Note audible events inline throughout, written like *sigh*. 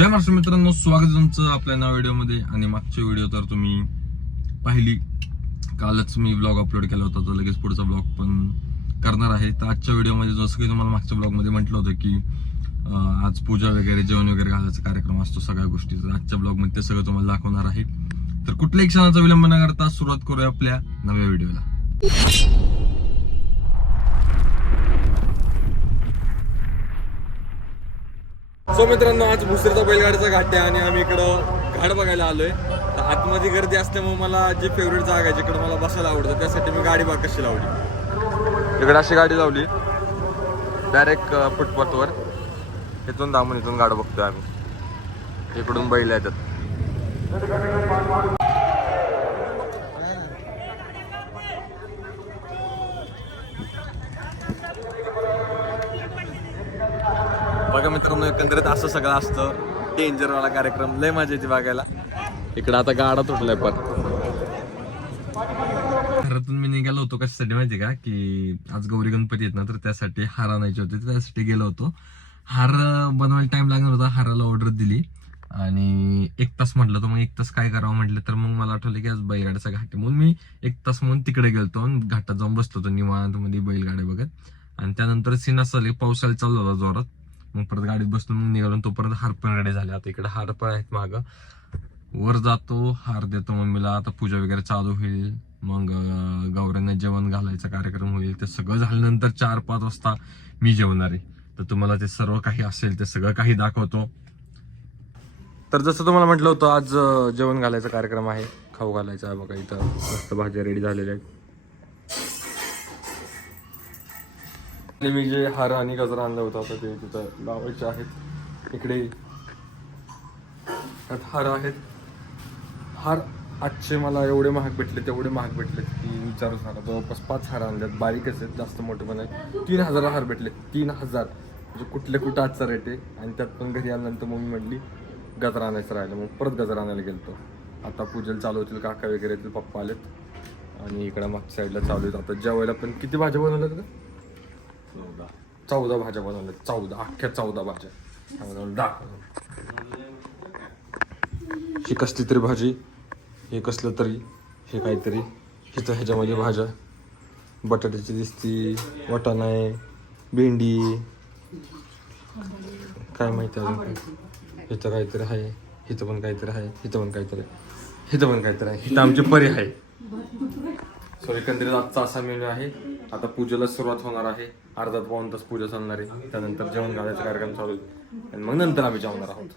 जय महाराष्ट्र मित्रांनो स्वागत तुमचं आपल्या नव्या व्हिडिओमध्ये. आणि मागची व्हिडिओ तर तुम्ही पाहिली. कालच मी ब्लॉग अपलोड केला होता तर लगेच पुढचा ब्लॉग पण करणार आहे. तर आजच्या व्हिडिओमध्ये जसं की तुम्हाला मागच्या ब्लॉगमध्ये म्हटलं होतं की आज पूजा वगैरे जेवण वगैरे घालायचा कार्यक्रम असतो सगळ्या गोष्टी. तर आजच्या ब्लॉगमध्ये ते सगळं तुम्हाला दाखवणार आहे. तर कुठल्याही क्षणाचा विलंब न करता सुरुवात करूया आपल्या नव्या व्हिडिओला. सो मित्रांनो आज भुसरीचा बैलगाडीचा घाट आहे आणि आम्ही इकडं घाट बघायला आलोय. आहे आतमध्ये गर्दी असल्यामुळे मला जी फेवरेट जागा आहे जिकडं मला बसायला आवडतं त्यासाठी मी गाडी बाग कशी लावली. इकडे अशी गाडी लावली. डायरेक्ट फुटपाथवर. इथून दामून इथून गाडं बघतोय आम्ही. इकडून बैल येतात बघा मित्रांनो एकंदरीत असं सगळं असतं. डेंजर वाला कार्यक्रम. लय मजा येते बघायला. इकडे आता गाडा तुटलाय पण. घरातून मी निघालो होतो कशासाठी माहिती का? की आज गौरी गणपती आहेत ना तर त्यासाठी हार आणायचे होते. त्यासाठी गेलो होतो. हार बनवायला टाइम लागणार होता. हाराला ऑर्डर दिली. आणि एक तास म्हटलं तर मग एक तास काय करावं म्हटलं तर मग मला आठवलं की आज बैलगाड्याचा घाट आहे. म्हणून मी एक तास म्हणून तिकडे गेलतो आणि घाटात जाऊन बसलो होतो. निवांत मध्ये बैलगाड्या बघत. आणि त्यानंतर सीन असं पावसाळा चालू होता जोरात. मग परत गाडीत बसून मग निघालो तोपर्यंत हारपण रेडी झाले. आता इकडे हारपण आहेत माग. वर जातो हार देतो मम्मीला. आता पूजा वगैरे चालू होईल. मग गौऱ्यांना जेवण घालायचा कार्यक्रम होईल. ते सगळं झाल्यानंतर चार पाच वाजता मी जेवणार आहे. तर तुम्हाला ते सर्व काही असेल ते सगळं काही दाखवतो. तर जसं तुम्हाला म्हटलं होतं आज जेवण घालायचा कार्यक्रम आहे. खाऊ घालायचा बघा इथं. मस्त भाज्या रेडी झालेल्या आहेत. आणि मी जे हार आणि गजरा आणला होता आता ते तिथं लावायचे आहेत. इकडे त्यात हार आहेत. हार आजचे मला एवढे महाग भेटले तेवढे महाग भेटले की विचारूच नका. जवळपास पाच हार आणल्यात. बारीकच आहेत जास्त मोठे पण आहेत. तीन हजार हार भेटले. तीन हजार. म्हणजे कुठले कुठं आजचा रेट आहे. आणि त्यात पण घरी आल्यानंतर मग मी म्हटली गजरा आणायचं राहिलं. मग परत गजरा आणायला गेलतो. आता पूजेला चालू होतील काका वगैरे येतील पप्पा आलेत. आणि इकडं मागच्या साईडला चालू आहेत. आता जेवायला पण किती भाज्या बनवल्यात चौदा भाज्या बनवल्या चौदा अख्ख्या चौदा भाज्या दाखव ही कसली तरी भाजी हे कसलं तरी हे काहीतरी हिचं ह्याच्यामध्ये भाज्या बटाट्याची दिसती वाटाणा आहे भेंडी काय माहिती अजून काय इथं काहीतरी आहे इथं पण काहीतरी आहे इथं पण काहीतरी आहे इथं पण काहीतरी आहे इथं आमची परी आहे सो एकंदरीत आजचा असा मेन्यू आहे. आता पूजेला सुरुवात होणार आहे. अर्धा पाऊन तास पूजा चालणार आहे. त्यानंतर जेवण घालायचा कार्यक्रम चालू होईल आणि मग नंतर आम्ही जेवणार आहोत.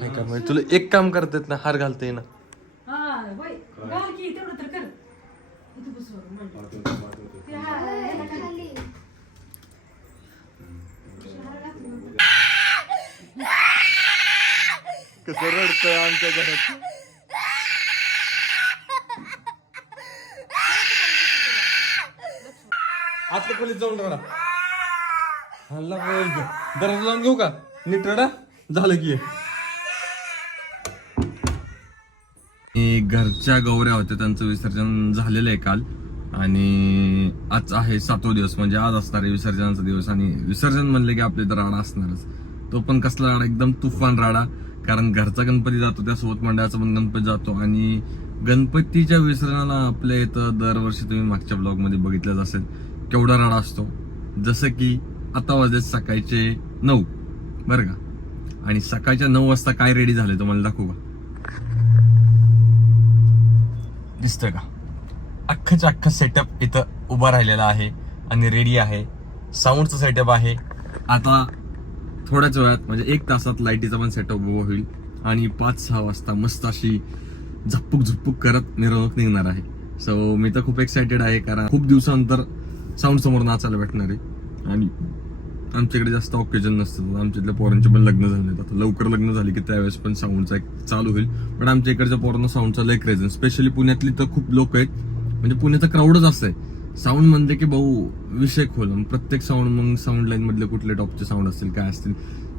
नाही का म्हणजे तुला एक काम करता येत ना हार घालता येईना हा, होय. घाल की, तेवढं तर कर. इथं बस वर, मांडी. ते हा, याला काय? कसं रडतंय आमच्या घरात. आतल्या खोलीत जाऊन रडा हल्ला दरवाजा लावून घेऊ का? नीट रडा. झालं की. घरच्या गौऱ्या होत्या. त्यांचं विसर्जन झालेलं आहे काल. आणि आज आहे सातवा दिवस. म्हणजे आज असणार आहे विसर्जनाचा दिवस. आणि विसर्जन म्हणले की आपल्या इथं राडा असणारच. तो पण कसला राडा? एकदम तुफान राडा. कारण घरचा गणपती जातो त्यासोबत मंडळाचा पण गणपती जातो. आणि गणपतीच्या विसर्जनाला आपल्या इथं दरवर्षी तुम्ही मागच्या ब्लॉगमध्ये बघितलंच असेल केवढा राडा असतो. जसं की आता वाजले सकाळचे नऊ बरं का? आणि सकाळच्या नऊ वाजता काय रेडी झाले तुम्हाला दाखवू का? दिसतंय का? अख्खंच्या अख्खं सेटअप इथं उभा राहिलेला आहे आणि रेडी आहे. साऊंडचं सेटअप आहे. आता थोड्याच वेळात म्हणजे एक तासात लाईटीचा पण सेटअप उभा होईल. आणि पाच सहा वाजता मस्त अशी झप्पूक झुप्पूक करत मिरवणूक निघणार आहे. सो मी तर खूप एक्सायटेड आहे कारण खूप दिवसानंतर साऊंड समोर नाचायला भेटणार आहे. आणि आमच्याकडे जास्त ऑकेजन नसतं. आमच्यातल्या पोरांचे पण लग्न झाले आता लवकर लग्न झाले की त्यावेळेस पण साऊंडचा एक चालू होईल. पण आमच्या इकडच्या पोरांना साऊंडचा लय क्रेज स्पेशली पुण्यातली तर खूप लोक आहेत. म्हणजे पुण्याचं क्राऊडच असं आहे. साऊंड म्हणते की भाऊ विषय खोल. प्रत्येक साऊंड मग साऊंड लाईन मधले कुठले टॉपचे साऊंड असतील काय असतील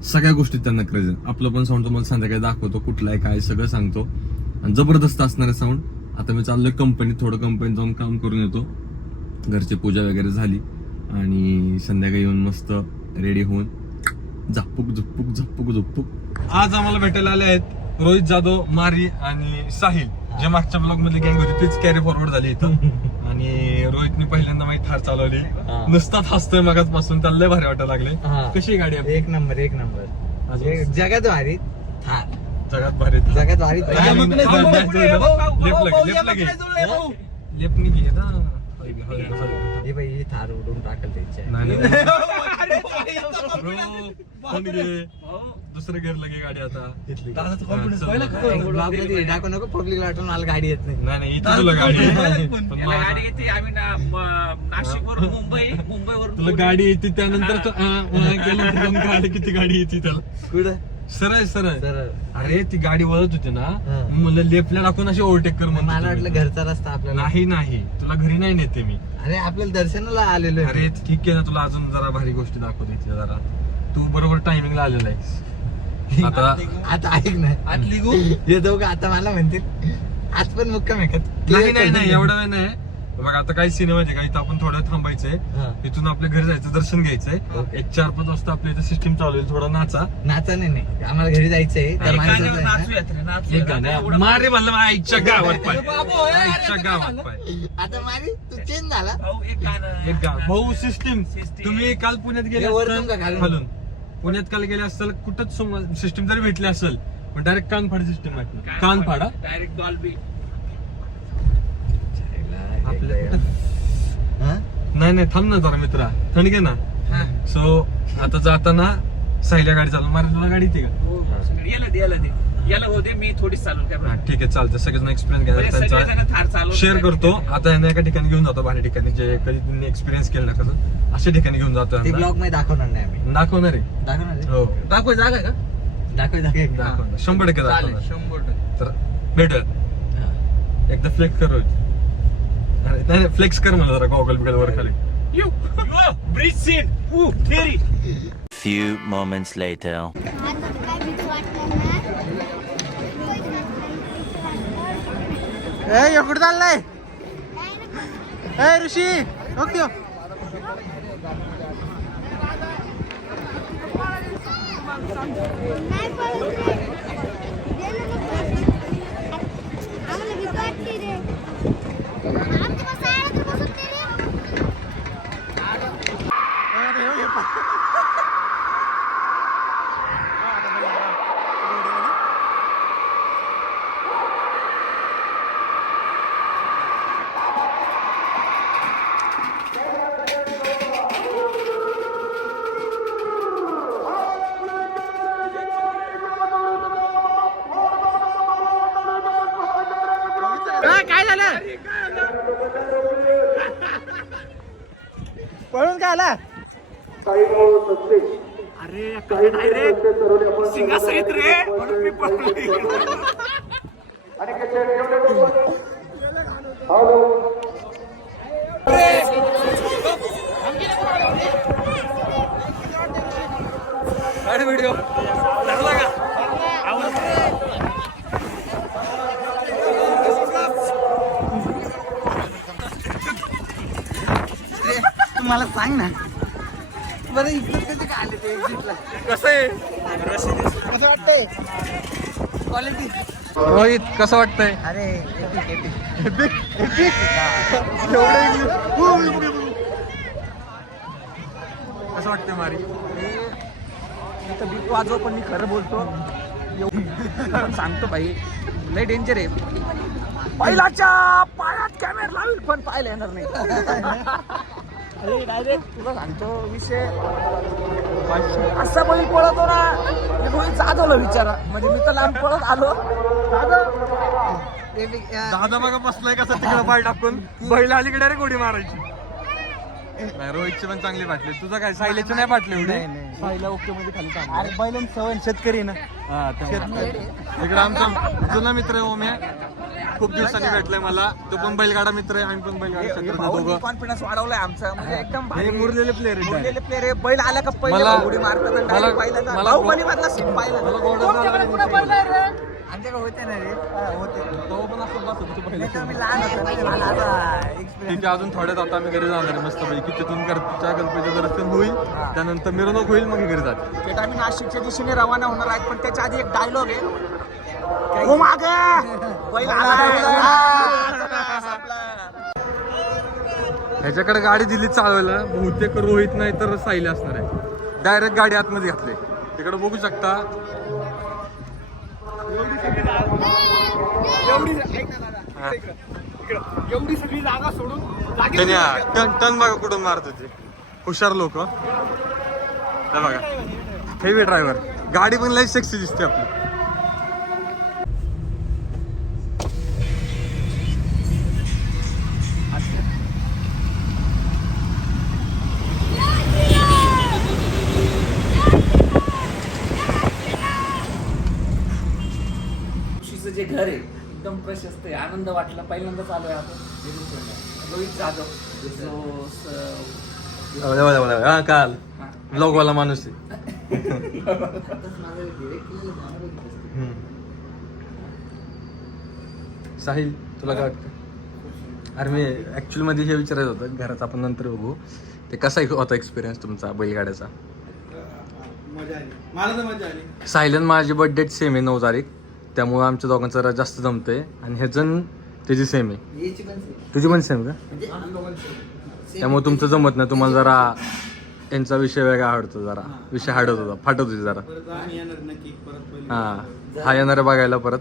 सगळ्या गोष्टी त्यांना क्रेझन आपलं पण साऊंड तुम्हाला संध्याकाळी दाखवतो कुठला आहे काय सगळं सांगतो. आणि जबरदस्त असणार आहे साऊंड आता मी चाललोय कंपनीत थोडं कंपनीत जाऊन काम करून येतो. घरची पूजा वगैरे झाली. आणि संध्याकाळी येऊन मस्त रेडी होऊन झप्पूक झुप्पूक झप्पूक झुप्पूक. आज आम्हाला भेटायला आले आहेत रोहित जाधव मारी आणि साहिल. जे मागच्या ब्लॉग मधली गँग होती तीच कॅरी फॉरवर्ड झाली इथं. आणि रोहितने पहिल्यांदा माहिती थार चालवली हा. नुसताच हसतोय मगाचपासून त्याला लय भारी वाटायला लागले हा. कशी गाडी? एक नंबर एक नंबर अजून? एक- जगात भारी थार जगात भारी जगात भारी थार. लगे, लगे. घे ना. हे बाई ही थार उडून टाकल त्याच्या नाही, नाही, नाही. Bro, फोन घे. दुसरं गेअर लगे गाडी आता. ब्लॉगमध्ये टाकू नको पब्लिक वाटून मला गाडी येत नाही. नाही नाही इथं तुला गाडी आहे. पण. याला मला- गाडी येते आम्ही ना- म- नाशिकवरून मुंबई मुंबईवरून तुला गाडी येते त्यानंतर तू- गाडी किती गाडी येते त्याला. कुठं? सरळ सरळ. तर अरे ती गाडी वळत होती ना हा. मला लेफ्टला टाकून अशी ओव्हरटेक कर म्हणत मला होती वाटलं मी. घरचा रस्ता आपल्याला. नाही नाही. तुला घरी नाही नेते मी. अरे आपल्याला दर्शनाला आलेलो आहे. अरे ठीक आहे ना तुला अजून जरा भारी गोष्टी दाखवते जरा. तू बरोबर टायमिंगला आलेला आहेस. आता आता ऐक ना. हे दोघं आता मला म्हणतील आज पण मुक्काम आहे का? नाही नाही नाही एवढा वेळ नाही. बघ आता काही सिनेमा माहिती का? इथं आपण थोडं थांबायचंय. इथून आपल्या घरी जायचं दर्शन घ्यायचंय. एक चार पाच वाजता आपल्या इथं सिस्टीम चालू होईल थोडा नाचा. नाचा नाही नाही. आम्हाला घरी जायचंय आहे मारे म्हणलं माझ्या आईच्या गावात पाय. आईच्या गावात पाय. आता मारी तू चेंज झाला. भाऊ, एक गाव भाऊ सिस्टीम. तुम्ही काल पुण्यात गेले घालून. खालून? पुण्यात काल गेले असताल कुठंच सिस्टीम जरी भेटली असेल पण डायरेक्ट कानफाड सिस्टीम वाटलं काय कानफाडा डायरेक्ट डॉल्बी हा? नाही नाही थांब ना जरा मित्रा. थंड घे ना. सो आता जाताना साहिल्या गाडी चालू मारे तुला गाडी येते का? हो, याला हो दे मी थोडी चालून काय ठीक आहे चालतं सगळेजण एक्सपिरियन्स म्हणजे घ्यायचा सगळेजण थार. शेअर करतो. आता यांना एका ठिकाणी घेऊन जातो बाहेर ठिकाणी जे कधी त्यांनी एक्सपिरियन्स केलं ना कसं अशा ठिकाणी घेऊन जातो ते यांना. ब्लॉगमध्ये दाखवणार नाही आम्ही. दाखवणार आहे. दाखवणार आहे? हो. दाखव जागा का? दाखव दाखव दाखवणार. शंभर टक्के दाखवणार. शंभर टक्के. तर भेटत एकदा फ्लेक्स कर रोहित. अरे नाही नाही फ्लेक्स कर मला जरा गॉगल बिगल वर खाली. You bridge scene ferry Few moments later. आता काय भीती वाटणार नाही ए कुठं चाललाय? ए ऋषी ओके नाही पळत रे. गेलो ना आम्हाला भीती वाटते रे आमच्या बस आळा तर बसत नाही रे काय झालं पळून काय आला सिंगासहित रे म्हणून मी पळलोय. तू मला सांग ना. बरं इकडे कधी काय आले ते? कसं आहे? कसं वाटतंय? क्वालिटी रोहित कसं वाटतंय अरे. एवढं कसं वाटतंय मारी? इथं बीट वाजव पण मी खरं बोलतो. पण सांगतो भाई. लय डेंजर आहे. पहिलाच्या पायात कॅमेरा लावेल पण पाहायला येणार नाही. अरे डायरेक्ट तुला सांगतो विषय. असा बैल पळतो ना मी कोणी जाधवला विचारा. म्हणजे मी तर लांब पळत आलो. दादा. बघा बसलाय कसा तिकडे पाय टाकून. बैल अलीकडे डायरेक्ट उडी मारायची. नाही रोहितची पण चांगली वाटली तुझं काय सायलेची नाही वाटली एवढी. पहिला ओके मध्ये खाली अरे बैलन सवन शेतकरी ना. हा. इकडे आमचा जुना मित्र आहे. ओम्या खूप दिवसांनी भेटलाय मला. तो पण बैलगाडा मित्र आहे आम्ही पण बैलगाडा कॉन्फिडन्स वाढवलाय आमचा. म्हणजे एकदम भारी. मुरलेले प्लेअर मुरलेले प्लेअर आहे. बैल आला का पहिले उडी मारतात बाहुबली मधला scene पाहिला. आमच्याकडे होते ना रे. हा, होते. तो पण असं लहान. ठीक आहे अजून थोड्यात आता आम्ही घरी जाणार आहे मस्त पैकी तिथून घरच्या गणपतीचं दर्शन होईल. त्यानंतर मिरवणूक होईल मग घरी जाते. आम्ही नाशिकच्या दिशेने रवाना होणार आहेत पण त्याच्या आधी एक डायलॉग आहे. हो माग. *laughs* हा. ह्याच्याकडे गाडी दिली चालवायला. बहुतेक रोहित नाही तर साहिल असणार आहे. डायरेक्ट गाडी आतमध्ये घातली. तिकडे बघू शकता. एवढी सगळी जागा सोडून टन टन बघा कुठून मारत होते हुशार लोक. बघा. हेवी ड्रायव्हर गाडी पण लई सेक्सी दिसते आपली. प्रशस्त आहे आनंद वाटला. पहिल्यांदाच आलोय आपण. रोहित जाधव. हा काल. ब्लॉगवाला माणूस. साहिल तुला काय वाटतं? अरे मी ऍक्च्युअलमध्ये हे विचारायचं होतं. घरात आपण नंतर बघू. ते कसा होता एक्सपिरियन्स तुमचा बैलगाड्याचा? मजा आली. मला तर मजा आली. सायलन माझी बर्थडे सेम आहे नऊ तारीख. त्यामुळे आमच्या दोघांचं जरा जास्त जमतंय. आणि ह्याचं त्याची सेम आहे. तुझी पण सेम का? त्यामुळे तुमचं जमत नाही. तुम्हाला जरा यांचा विषय वेगळा आवडतो जरा. विषय हाडत होता. फाटत होती जरा. परत आम्ही येणार नक्की. परत पहिले हा. हा येणार आहे बघायला परत.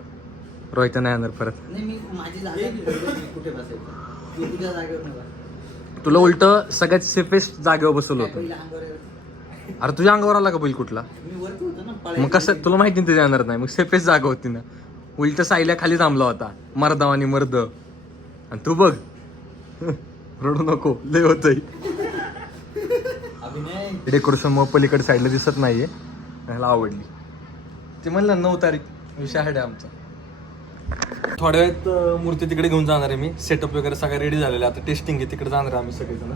रोहित नाही येणार परत. नाही मी माझी जागा मी कुठे बसायचं? मी तुझ्या जागेवर नाही बसणार. तुला उलट सगळ्यात सेफेस्ट जागेवर बसवलं होतं. अंगावर. अरे तुझ्या अंगावर आला का बैल कुठला? मी वरती होतो ना मग. कसं तुला माहिती नाही ते येणार नाही. मग सेफेस्ट जागा होती ना. उलट साईल्या खाली थांबला होता. मर्दाव आणि मर्द. आणि तू बघ. *laughs* रडू नको लय होतय. अभिनय. डेकोरेशन मग पलीकडे साईडला दिसत नाहीये. मला आवडली. ते म्हणलं नऊ तारीख विषय आहे आमचा. थोड्या वेळात अं, मूर्ती तिकडे घेऊन जाणार आहे मी. सेटअप वगैरे सगळं रेडी झालेलं आहे. आता टेस्टिंग आहे तिकडे जाणार आहे आम्ही सगळेजण.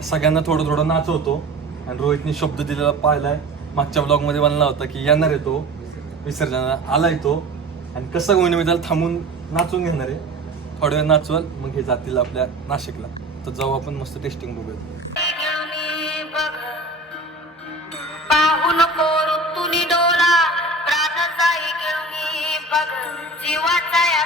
सगळ्यांना थोडं थोडं नाचवतो. आणि रोहितने शब्द दिलेला पाहिलाय. मागच्या ब्लॉगमध्ये बनला होता की येणार आहे तो विसर्जनाला. आलाय तो. आणि कसं होईन मी त्याला थांबून नाचून घेणार आहे. थोड्या वेळ नाचवल मग हे जातील आपल्या नाशिकला. तर जाऊ आपण मस्त टेस्टिंग बघूया जीवाचा या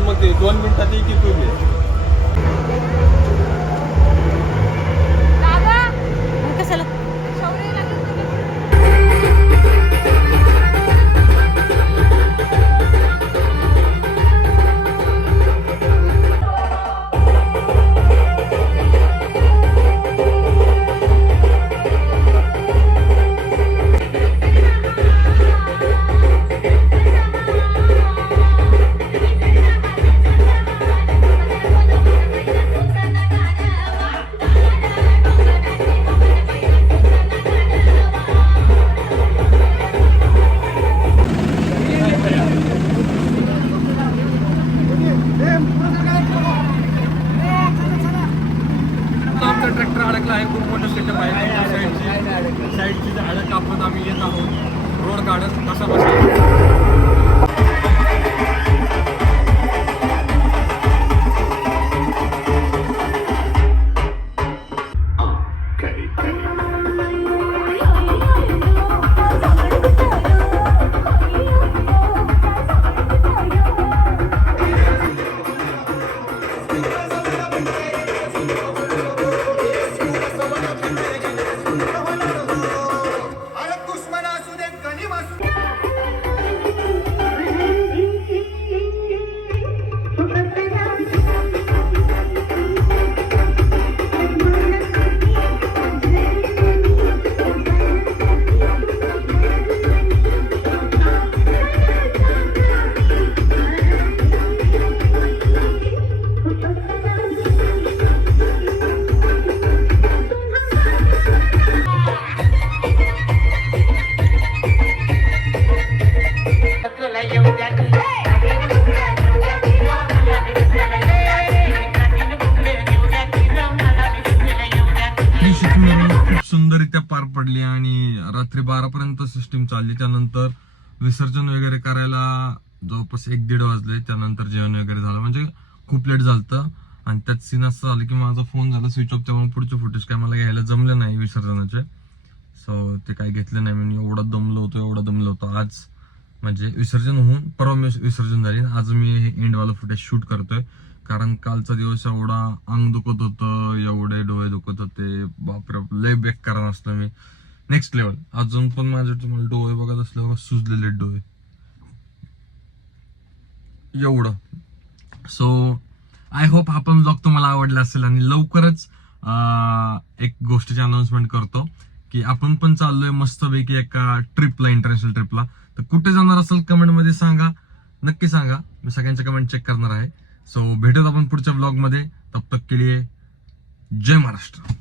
मध्ये दोन मिनिटात एक एक पडली आणि रात्री बारापर्यंत सिस्टीम चालली. त्यानंतर विसर्जन वगैरे करायला जवळपास एक दीड वाजले. त्यानंतर जेवण वगैरे झालं. म्हणजे खूप लेट झालं आणि त्यात सीन असं झालं की माझा फोन झाला स्विच ऑफ त्यामुळे पुढचे फुटेज काय मला घ्यायला जमले नाही विसर्जनाचे. सो ते काय घेतले नाही. मी एवढा दमलो होतो एवढा दमलो होतो. आज म्हणजे विसर्जन होऊन परवा मी विसर्जन झाली. आज मी हे एंडवाला फुटेज शूट करतोय. कारण कालचा दिवस एवढा अंग दुखत होतं एवढे डोळे दुखत होते. बापरे लय बेकार नसलं मी. नेक्स्ट लेवल अजून पण माझे तुम्हाला डोळे बघत असले बघा सुजलेले डोळे. एवढं. सो आय होप हा पण ब्लॉग तुम्हाला आवडला असेल आणि लवकरच एक गोष्टीची अनाउन्समेंट करतो की आपण पण चाललोय मस्तपैकी एका ट्रिपला इंटरनॅशनल ट्रिपला तर कुठे जाणार असेल कमेंटमध्ये सांगा. नक्की सांगा. मी सगळ्यांच्या कमेंट चेक करणार आहे. सो भेटत आपण पुढच्या ब्लॉगमध्ये तब तक के लिए जय महाराष्ट्र.